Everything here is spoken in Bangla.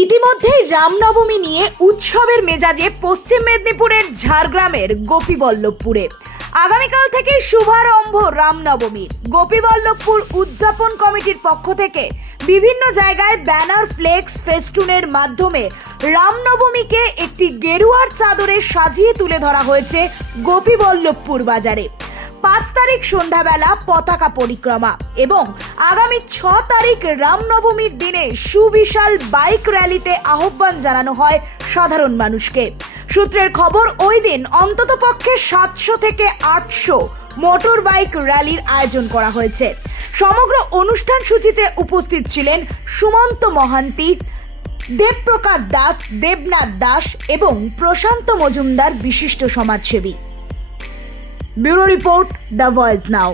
ইতিমধ্যে রামনবমী নিয়ে উৎসবের মেজাজে পশ্চিম মেদিনীপুরের ঝাড়গ্রামের গোপীবল্লভপুরে আগামীকাল থেকে শুভারম্ভ রামনবমীর। গোপীবল্লভপুর উদযাপন কমিটির পক্ষ থেকে বিভিন্ন জায়গায় ব্যানার, ফ্লেক্স, ফেস্টুনের মাধ্যমে রামনবমীকে একটি গেরুয়ার চাদরে সাজিয়ে তুলে ধরা হয়েছে গোপীবল্লভপুর বাজারে। 5 তারিখ সন্ধ্যাবেলা পতাকা পরিক্রমা এবং আগামী 6 তারিখ রামনবমীর দিনে সুবিশাল বাইক র্যালিতে আহ্বান জানানো হয় সাধারণ মানুষকে। সূত্রের খবর, ওই দিন অন্ততপক্ষে 700 থেকে 800 মোটর বাইক র্যালির আয়োজন করা হয়েছে। সমগ্র অনুষ্ঠান সূচিতে উপস্থিত ছিলেন সুমন্ত মহান্তি, দেবপ্রকাশ দাস, দেবনাথ দাস এবং প্রশান্ত মজুমদার বিশিষ্ট সমাজসেবী। Bureau report, the voice now.